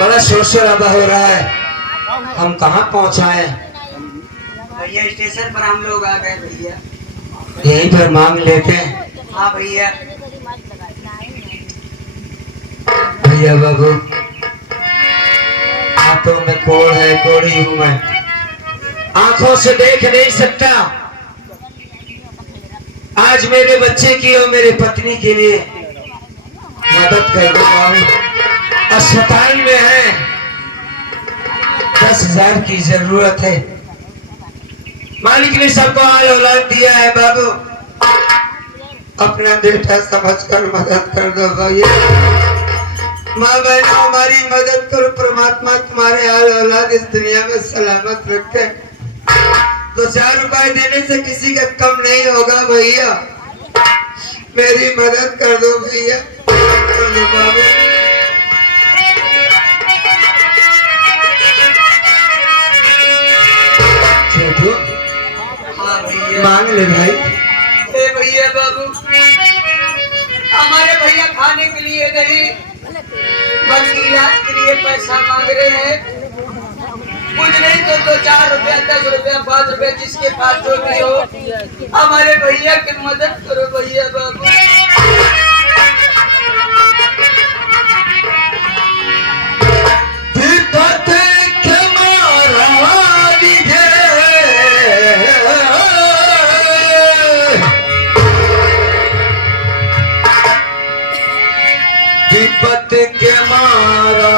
बड़ा शोर शराबा हो रहा है, हम कहाँ पहुँचाए? भैया स्टेशन पर हम लोग आ गए भैया। यहीं पर मांग लेते हैं। हाँ भैया। भैया बाबू, हाथों में कोड़ है, कोड़ी हूँ मैं, आंखों से देख नहीं सकता। आज मेरे बच्चे की और मेरे पत्नी के लिए मदद कर दो बाबू। अस्पताल में है, 10,000 की जरूरत है। मालिक ने सबको हाल औलाद दिया है बाबू, अपना बेटा समझकर मदद कर दो भैया। माँ बहनों, हमारी मदद करो। परमात्मा तुम्हारे हाल औलाद इस दुनिया में सलामत रखे। 2-4 रुपए देने से किसी का कम नहीं होगा भैया, मेरी मदद कर दो भैया, कर दो बाबू। छोटू, हाँ भैया। मांग ले भाई। ए भैया बाबू, हमारे भैया खाने के लिए नहीं बल्कि इलाज के लिए पैसा मांग रहे हैं। कुछ नहीं तो 2-4 रुपया, 10 रुपया, 5 रुपया, जिसके पास जो भी हो, हमारे भैया की मदद करो भैया बाबू। विपत के मारा विपत के मारा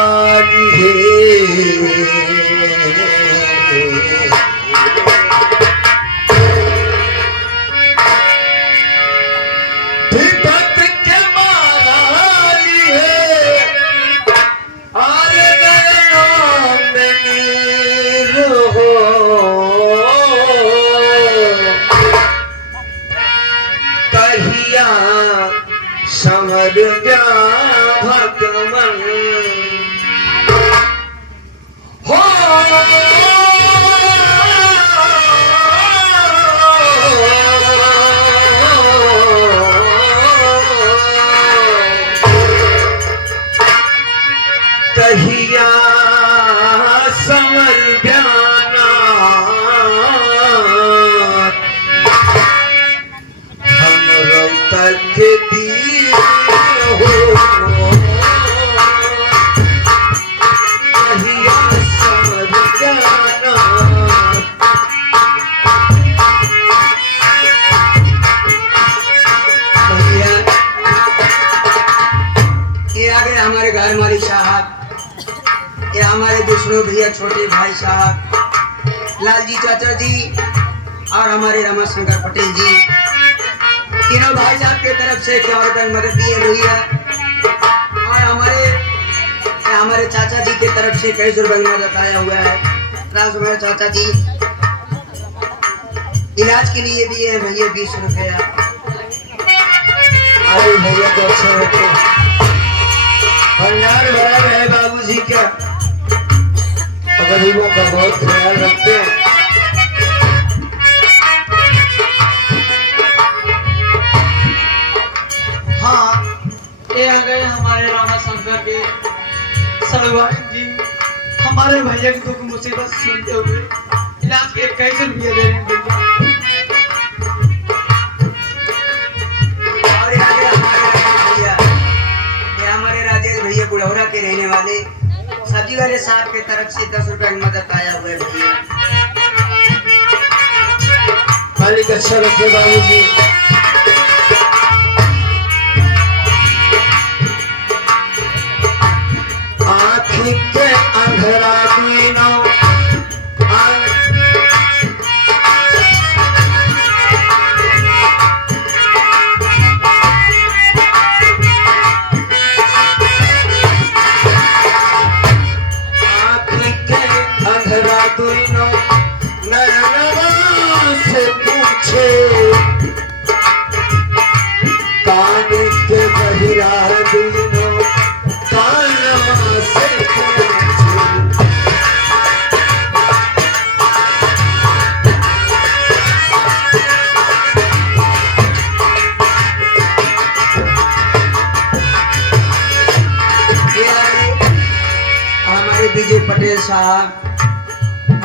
हो कहिया समर जा भगवन हो कहिया समर जाना हम तक दी हमारे घर मालिक साहब, ये हमारे विष्णु भैया छोटे भाई साहब, लालजी चाचा जी और हमारे रमाशंकर पटेल जी, तीनों भाई साहब की तरफ से 4 रुपए मदद दिए भैया। और हमारे चाचा जी की तरफ से 21 रुपए मदद आया हुआ है। राजकुमार चाचा जी इलाज के लिए दिए हैं भैया 20 रुपया। अरे भैया तो अच्छे होते, भंडार भरा है बाबूजी का, गरीबों का बहुत ख्याल रखते हैं। हाँ, ये आ गए हमारे रामाशंकर के सलवान जी, हमारे भैया की दुख मुसीबत सुनते हुए इलाज के 21 रुपये दे रहे हैं भैया। और ये आ गए हमारे भैया, ये हमारे राजेश भैया बुढ़ौरा के रहने वाले सब्जी वाले साहब की तरफ से 10 रुपए की मदद आया हुआ है भैया। मालिक अच्छा रखे बाबूजी। आँखी के अंधेरा दीनों से पूछे कान के बहिरा दिनों कान से हमारे विजय पटेल साहब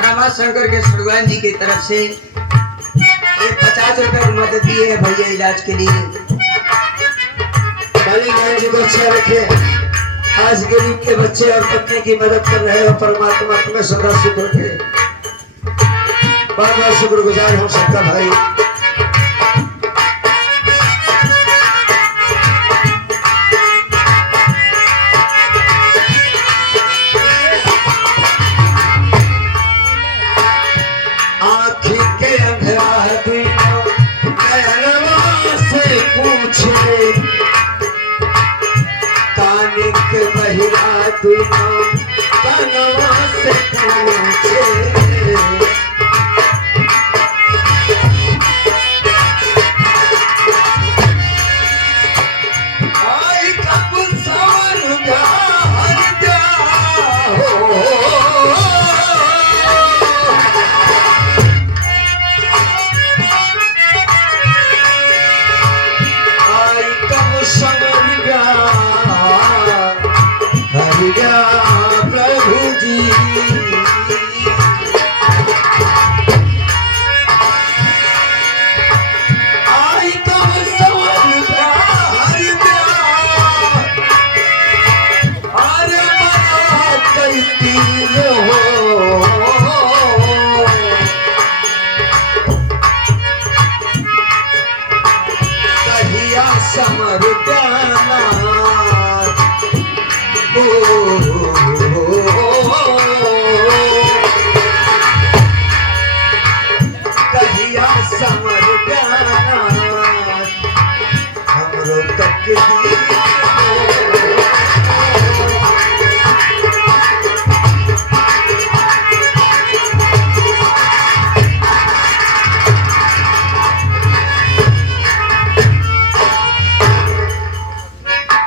रमाशंकर के सुरगवान जी की तरफ से ये 50 रुपए की मदद दी है भैया इलाज के लिए। मालिक जी को अच्छा रखे। आज गरीब के बच्चे और पत्नी की मदद कर रहे हो, परमात्मा तुम्हें सदा सुख रखे। बहुत बहुत शुक्रगुजार हूँ सबका भाई। आँखी के अंधेरा दुनिया नयनवा से पूछे, कानी के बहिरा दुनिया कानवा से पूछे। आई कब स्वर्ग हर जाओ, आई कब स्वर्ग हर जाओ प्रभु जी। आई कब स्वर्ग हर जाओ, अरे मना करती हो। कहिया समर जाना कहिया समर जाना हमरो तकदीर हो।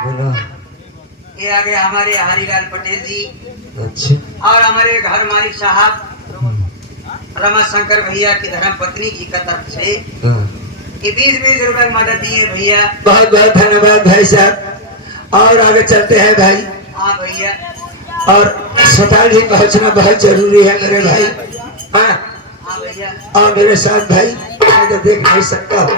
बोलो। ये आगे हमारे हरिलाल पटेल जी अच्छा। और हमारे घर मालिक साहब रमाशंकर भैया की धर्म पत्नी जी का तरफ से ये 20-20 रुपए की मदद दी है भैया। बहुत बहुत धन्यवाद भाई साहब। और आगे चलते हैं भाई। हाँ भैया। और अस्पताल भी पहुंचना बहुत जरूरी है मेरे भाई। हाँ हाँ भैया। और मेरे साथ भाई, मैं तो देख नहीं सकता हूँ।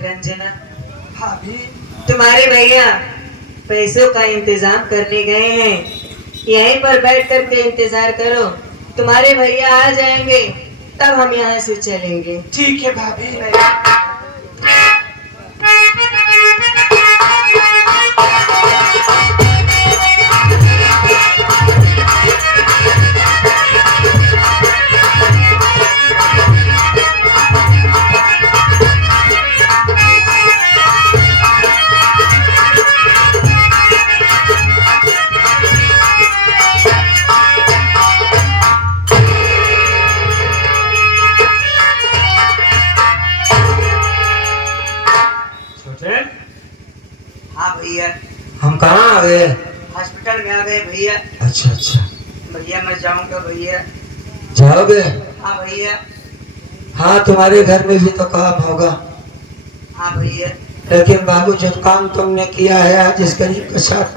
रंजना, भाभी तुम्हारे भैया पैसों का इंतजाम करने गए हैं, यहीं पर बैठ कर के इंतजार करो। तुम्हारे भैया आ जाएंगे तब हम यहाँ से चलेंगे। ठीक है भाभी। हाँ भैया। हम कहाँ आ गए? हॉस्पिटल में आ गए भैया। अच्छा अच्छा। भैया मैं जाऊंगा भैया। जाओगे? हाँ भैया। हाँ तुम्हारे घर में भी तो काम होगा। हाँ भैया। लेकिन बाबू जो काम तुमने किया है आज इस गरीब के साथ,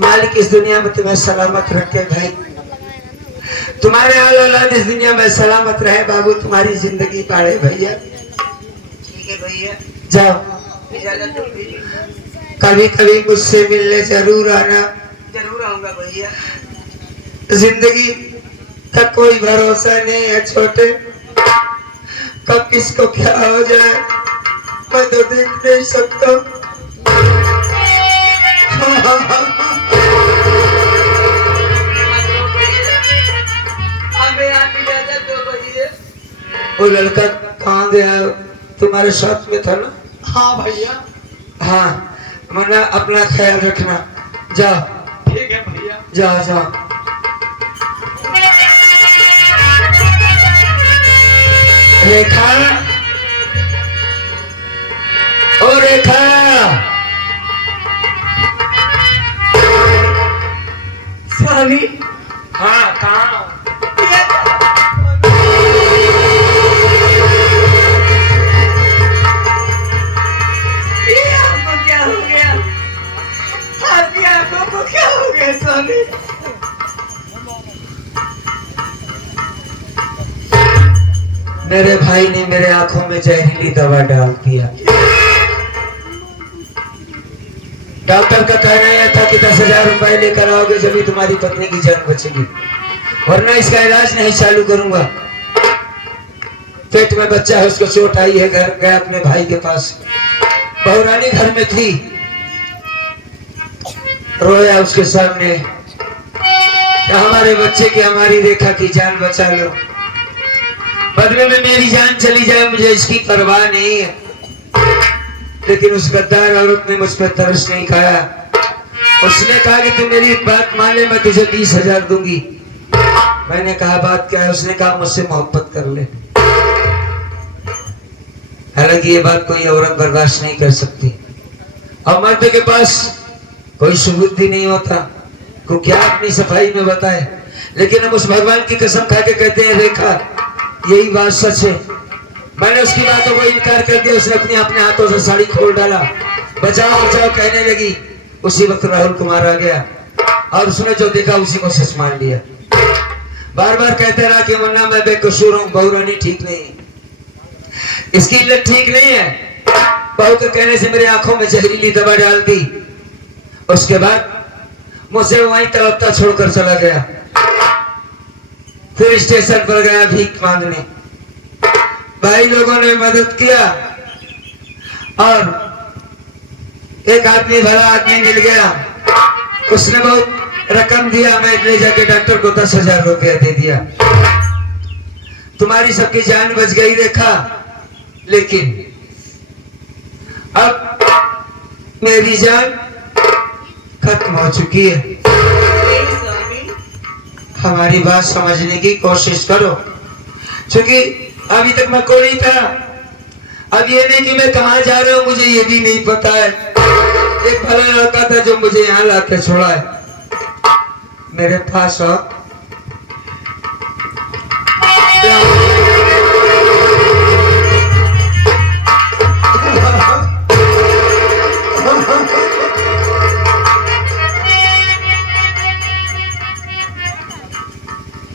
मालिक इस दुनिया में तुम्हें सलामत रखे भाई। तुम्हारे हाल औलाद इस दुनिया में सलामत रहे बाबू, तुम्हारी जिंदगी पाड़े भैया। ठीक है भैया। जाओ। इजाजत दीजिए। कभी कभी मुझसे मिलने जरूर आना। जरूर आऊंगा भैया। जिंदगी का कोई भरोसा नहीं है छोटे, कब किसको क्या हो जाए मैं तो देख नहीं सकता। हमें आप इजाजत दो भैया। वो लड़का कहाँ गया? तुम्हारे साथ में था ना? हाँ भैया। हाँ, मना अपना ख्याल रखना। जाओ। ठीक है भैया। जाओ जाओ। रेखा, ओ रेखा, स्वामी हाँ कहाँ? ये आपको क्या हो गया? आपकी आंखों को क्या हो गया स्वामी? मेरे भाई ने मेरे आंखों में जहरीली दवा डाल दिया। डॉक्टर का कहना यह था कि 10,000 रुपए लेकर आओगे जब तुम्हारी पत्नी की जान बचेगी, वरना इसका इलाज नहीं चालू करूंगा। पेट में बच्चा है, उसको चोट आई है, घर गया अपने भाई के पास। बहुरानी घर में थी, रोया उसके सामने, हमारे बच्चे की, हमारी रेखा की जान बचा लो, बदले में मेरी जान चली जाए मुझे इसकी परवाह नहीं है। लेकिन उस गद्दार औरत ने मुझ पर तरस नहीं खाया। उसने कहा कि तू मेरी बात मान ले, मैं तुझे 20,000 दूंगी। मैंने कहा बात क्या है? उसने कहा मुझसे मोहब्बत कर ले। हालांकि ये बात कोई औरत बर्दाश्त नहीं कर सकती, और मर्द के पास कोई सबूत भी नहीं होता, को क्या अपनी सफाई में बताए। लेकिन हम उस भगवान की कसम खा के कहते हैं रेखा यही बात सच है। मैंने उसकी बातों को इनकार कर दिया। उसने अपने हाथों से साड़ी खोल डाला, बचाओ बचाओ कहने लगी। उसी वक्त राहुल कुमार आ गया और उसने जो देखा उसी को सच मान लिया। बार बार कहते रहा कि मुन्ना मैं बेकसूर हूँ, बहुरानी ठीक नहीं है, इसकी इल्लत ठीक नहीं है। बहू के कहने से मेरी आंखों में जहरीली दवा डाल दी। उसके बाद मुझे वहीं तड़पता छोड़कर चला गया। फिर स्टेशन पर गया भीख मांगने। भाई लोगों ने मदद किया और एक आदमी, भला आदमी मिल गया, उसने बहुत रकम दिया। मैं ले जाके डॉक्टर को 10,000 रुपया दे दिया। तुम्हारी सबकी जान बच गई रेखा, लेकिन अब मेरी जान खत्म हो चुकी है। नहीं स्वामी, हमारी बात समझने की कोशिश करो, क्योंकि अभी तक मैं कोई था। अब ये नहीं कि मैं कहाँ जा रहा हूँ मुझे ये भी नहीं पता है। एक भला लड़का था जो मुझे यहाँ लाके छोड़ा है। मेरे पास आओ।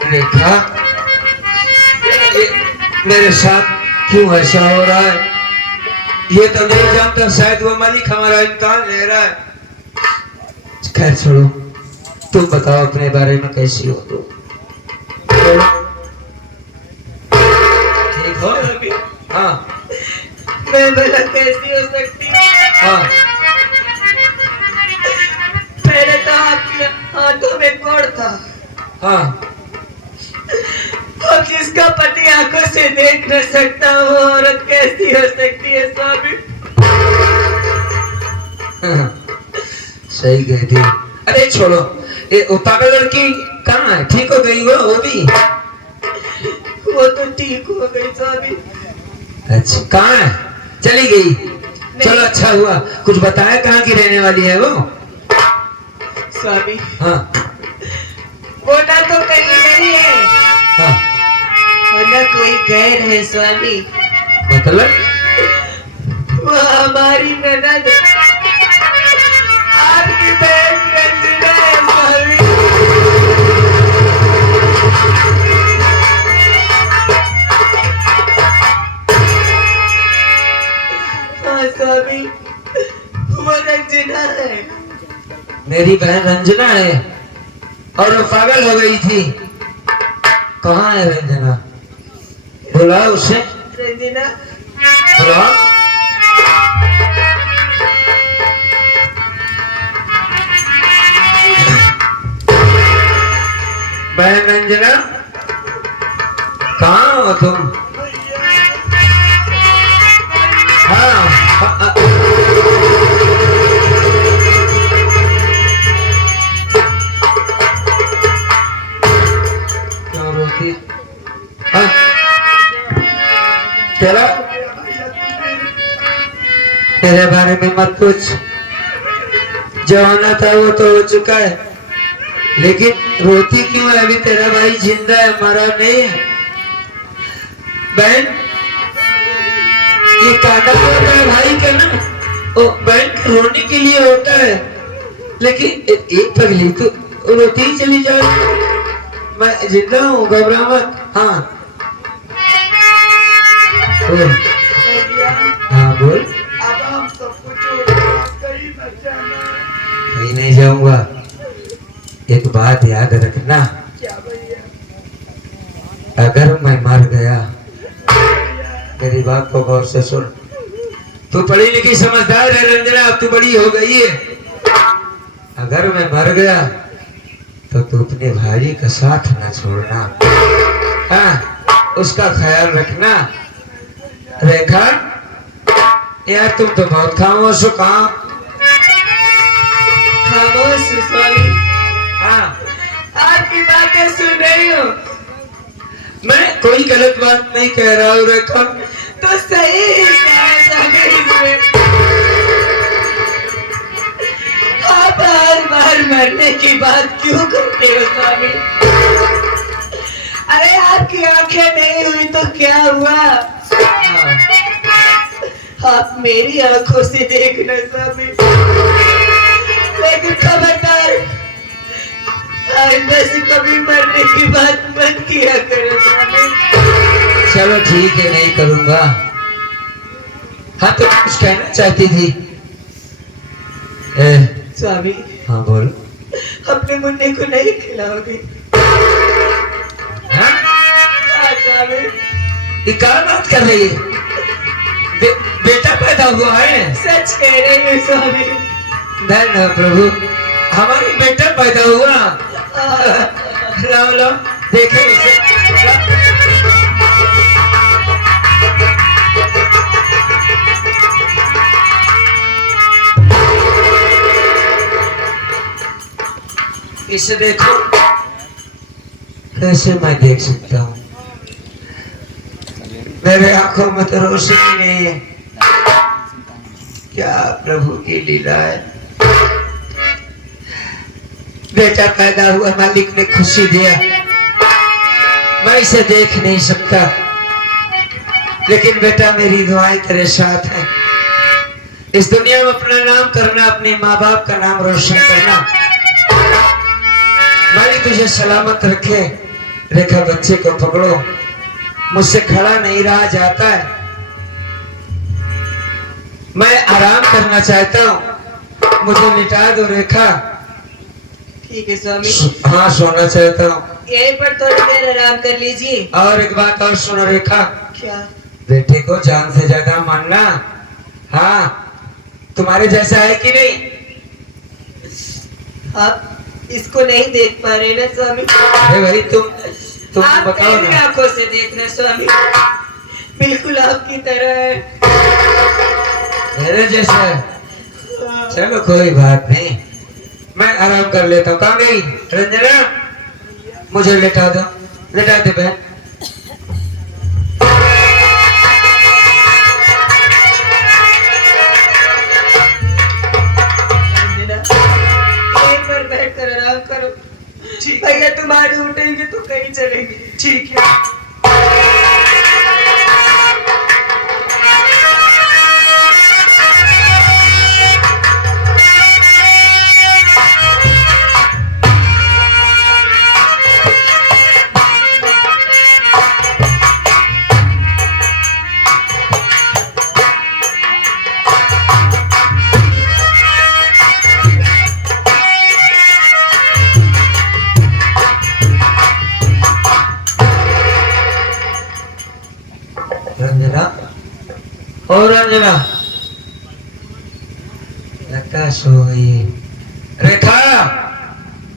रेखा, मेरे साथ क्यों ऐसा हो रहा है? ये तो नहीं जानता, शायद वो मालिक हमारा इम्तिहान ले रहा है। खैर छोड़ो, तुम बताओ अपने बारे में कैसी हो तुम? ठीक हो? हाँ मैं भला कैसी हो सकती हूँ? हाँ, पहले तो आपके हाथों में कोड़ था, हाँ, अब जिसका पति आंखों से देख न सकता वो औरत कैसी हो सकती है स्वामी? सही कहती। अरे छोड़ो, ये पागल लड़की कहाँ है? ठीक हो गई वो भी? वो तो ठीक हो गई स्वामी। अच्छा, कहाँ है? चली गई? चलो अच्छा हुआ। कुछ बताया कहाँ की रहने वाली है वो? स्वामी हाँ वो ना तो कहीं नहीं है, हाँ, वो ना कोई गैर है स्वामी, मतलब? वो हमारी ननद आपकी बहन रंजना है स्वामी। हाँ स्वामी, वो रंजना है। मेरी बहन रंजना है और वो पागल हो गई थी। कहाँ है रंजना? बुलाओ उसे, रंजना बुलाओ। बहन रंजना, कहाँ हो तुम? हाँ, दिए। हाँ तेरा तेरे बारे में मत पूछ, जो होना था वो तो हो चुका है, लेकिन रोती क्यों है? अभी तेरा भाई जिंदा है, मरा नहीं है। बहन ये कांटा होता है भाई का ना, ओ बहन रोने के लिए होता है, लेकिन एक पगली तो रोती ही चली जाए। मैं जिंदा हूँ, घबरा मत। हाँ हाँ बोल। अब हम सबको छोड़ कहीं मत जाना। कहीं नहीं जाऊंगा। एक बात याद रखना, क्या भैया? अगर मैं मर गया, मेरी बात को गौर से सुन। तू पढ़ी लिखी समझदार है रंजना, अब तू बड़ी हो गई है। अगर मैं मर गया तो तू अपने भाई का साथ न छोड़ना। हाँ उसका ख्याल रखना। रेखा यार तुम तो बहुत खामोश हो। कहाँ खामोश हूँ स्वामी, हाँ आपकी बातें सुन रही हूँ। मैं कोई गलत बात नहीं कह रहा हूँ रेखा। तो सही है स्वामी, इसमें आप हर बार मरने की बात क्यों करते हो स्वामी? अरे आपकी आंखें नहीं हुई तो क्या हुआ? आप मेरी आंखों से देखना स्वामी, लेकिन खबरदार आइंदा से कभी मरने की बात मत किया करो स्वामी। चलो ठीक है, नहीं करूंगा। हाँ तो कुछ कहना चाहती थी? स्वामी हाँ बोल। अपने मुन्ने को नहीं खिलाओगे? हाँ? हाँ स्वामी। ये क्या बात कर रही है? बेटा पैदा हुआ है? सच कह रही हूँ स्वामी। धन्य प्रभु, हमारा बेटा पैदा हुआ। लाओ लाओ देखे उसे। इसे देखो, कैसे मैं देख सकता हूँ? मेरे आंखों में तो रोशनी नहीं है। क्या प्रभु की लीला है। बेटा पैदा हुआ, मालिक ने खुशी दिया, मैं इसे देख नहीं सकता, लेकिन बेटा मेरी दुआएं तेरे साथ है। इस दुनिया में अपना नाम करना, अपने माँ बाप का नाम रोशन करना। मालिक तुझे सलामत रखे। रेखा बच्चे को पकड़ो, मुझसे खड़ा नहीं रहा जाता है, मैं आराम करना चाहता हूँ, मुझे लिटा दो रेखा। ठीक है स्वामी। हाँ सोना चाहता हूँ। यहीं पर थोड़ी देर आराम कर लीजिए। और एक बात और सुनो रेखा, क्या? बेटे को जान से ज्यादा मानना। हाँ तुम्हारे जैसा है कि नहीं? आप इसको नहीं देख पा रहे ना स्वामी? अरे भाई तुम आप बताओ मेरी ना। आंखों से देखना स्वामी, बिल्कुल आपकी तरह है। मेरे जैसा है? चलो कोई बात नहीं, मैं आराम कर लेता हूँ। कहाँ गई रंजना? मुझे लेटा दो, लेटा दे बहन। यहीं पर बैठकर आराम करो। ठीक भैया तुम्हारे उठेंगे तो कहीं चलेंगे। ठीक है। रंजना, ओ रंजना, लगता सो गई। रेखा,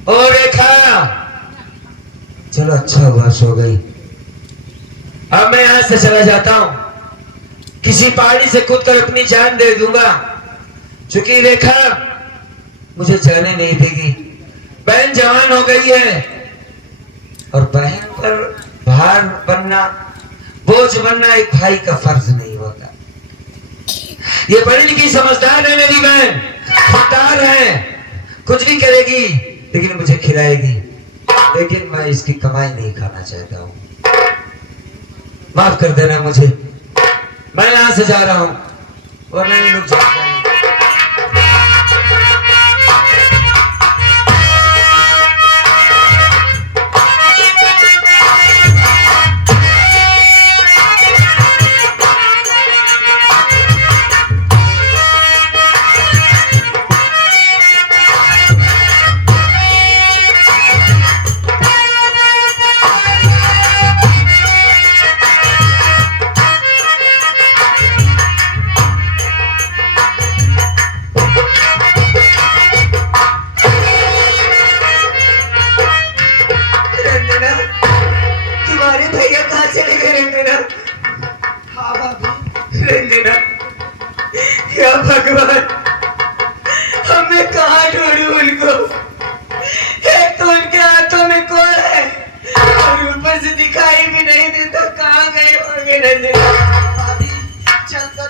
ओ रेखा, चलो अच्छा हुआ सो गई। अब मैं यहाँ से चला जाता हूँ, किसी पहाड़ी से कूद कर अपनी जान दे दूंगा, क्योंकि रेखा मुझे जाने नहीं देगी। बहन जवान हो गई है और बहन पर भार बनना, बोझ बनना एक भाई का फर्ज नहीं होता। ये पढ़ी लिखी समझदार है मेरी बहन, खुददार है, कुछ भी करेगी लेकिन मुझे खिलाएगी, लेकिन मैं इसकी कमाई नहीं खाना चाहता हूँ। माफ कर देना मुझे, मैं यहाँ से जा रहा हूँ और नहीं रुक जाऊंगा। तुम्हारे भैया कहाँ चले गए रंजना? हाँ भाभी। रंजना, या भगवान, अब मैं कहाँ ढूंढूं उनको? एक तो उनके हाथों में कौन है और ऊपर से दिखाई भी नहीं देता, कहाँ गए होंगे रंजना? भाभी चल कर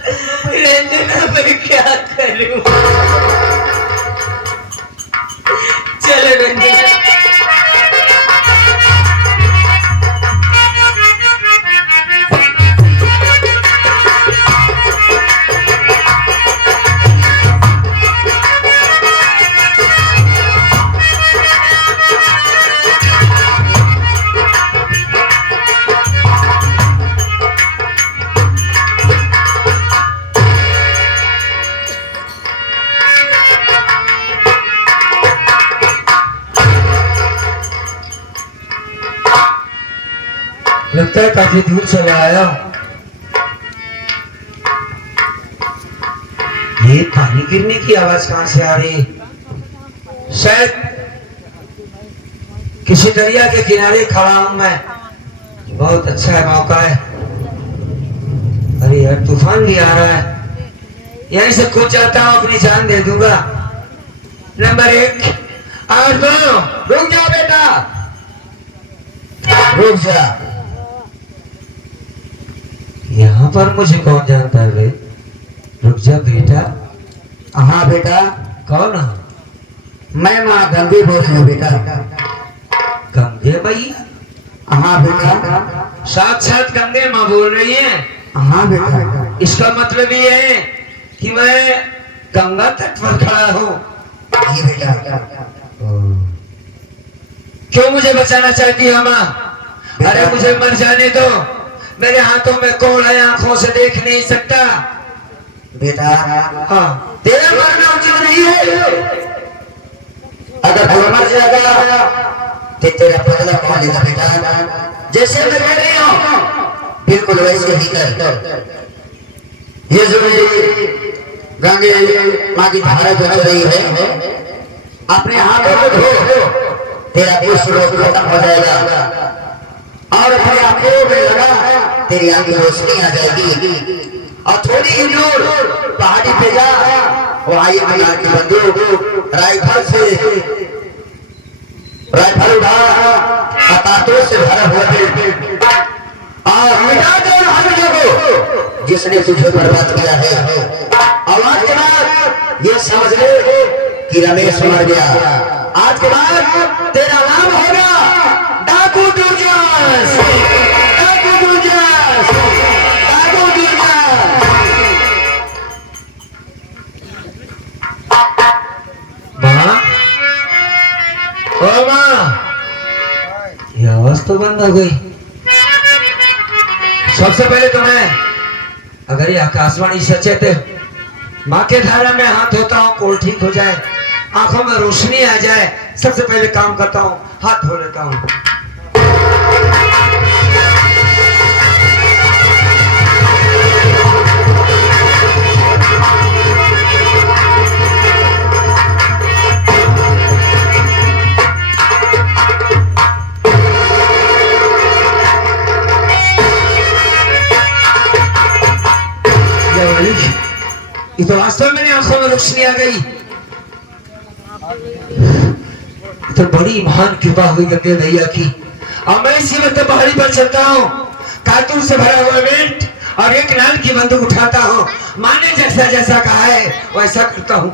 रंजना, मैं क्या करूं? चलो रंजना। लगता है काफी दूर चला आया। ये पानी गिरने की आवाज कहां से आ रही? शायद किसी दरिया के किनारे खड़ा हूं मैं। बहुत अच्छा है, मौका है। अरे यार, तूफान भी आ रहा है। यहीं से कूद जाता हूं, अपनी जान दे दूंगा। नंबर 1 और 2, रुक जा बेटा, रुक जा। यहाँ पर मुझे कौन जानता है रे? रुक जा बेटा। हाँ बेटा, कौन? मैं माँ गंगे बोल रही हूँ बेटा। गंगे भाई? हाँ बेटा। साक्षात गंगे माँ बोल रही है? हाँ बेटा। इसका मतलब ये है कि मैं गंगा तट पर खड़ा हूँ। ये बेटा। क्यों मुझे बचाना चाहती है माँ? अरे मुझे मर जाने दो, मेरे हाथों में कोड़ है, आंखों से देख नहीं सकता। बेटा हाँ, तेरा मरना उचित नहीं है। अगर तू मर जाएगा तो तेरा बदला कौन लेगा बेटा? जैसे मैं कह रही हूँ बिल्कुल वैसे ही कर। ये जरूरी गंगे माँ की धारा बच रही है, अपने हाथों को धो, तेरा कुछ रोग खत्म हो जाएगा और अपने आंखों में लगा तेरी आंखें रोशनी आ जाएगी। और थोड़ी ही दूर पहाड़ी पे जा, वहाँ एक हजार की बंदूक राइफल उठा, हतातों से भरा हुआ और मिटा दे उन हमलों को जिसने तुझे बर्बाद किया है। और आज के बाद ये समझ ले कि रमेश मर गया। आज के बाद तेरा नाम होगा डाकू दुर्जस, डाकू दुर्जस, डाकू दुर्जस। माँ, ओ माँ, ये आवाज तो बंद हो गई। सबसे पहले तो मैं, अगर ये आकाशवाणी सच है तो माँ के धारा में हाथ धोता हूँ, कोल ठीक हो जाए, आंखों में रोशनी आ जाए। सबसे पहले काम करता हूँ, हाथ धो लेता हूँ। ये तो वास्तव में मेरी आंखों में रोशनी आ गई। तो बड़ी महान कृपा हुई गंगे भैया की। और मैं इसी वक्त पहाड़ी पर चलता हूँ, कारतूस से भरा हुआ बेल्ट और एक नाल की बंदूक उठाता हूँ। माने जैसा जैसा कहा है वैसा करता हूँ।